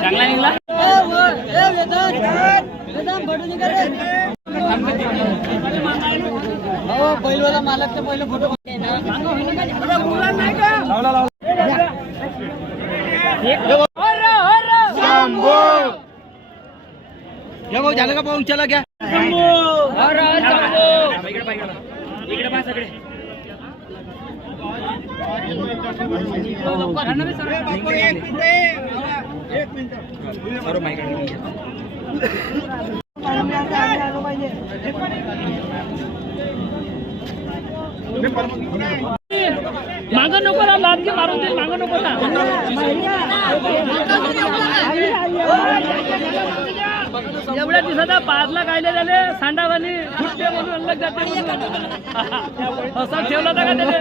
चांगला निघला? पहिला मालक तर पहिले फोटो या भाऊ झालं का पाहून चला घ्या. इकडे पहा सगळे. मागं नको ना लादगी मारून देईल मागं नको ना एवढ्या दिवसात पाचला गायले झाले सांडावानी फुटते म्हणून अलग जाते म्हणून. असा ठेवला होता का त्याने?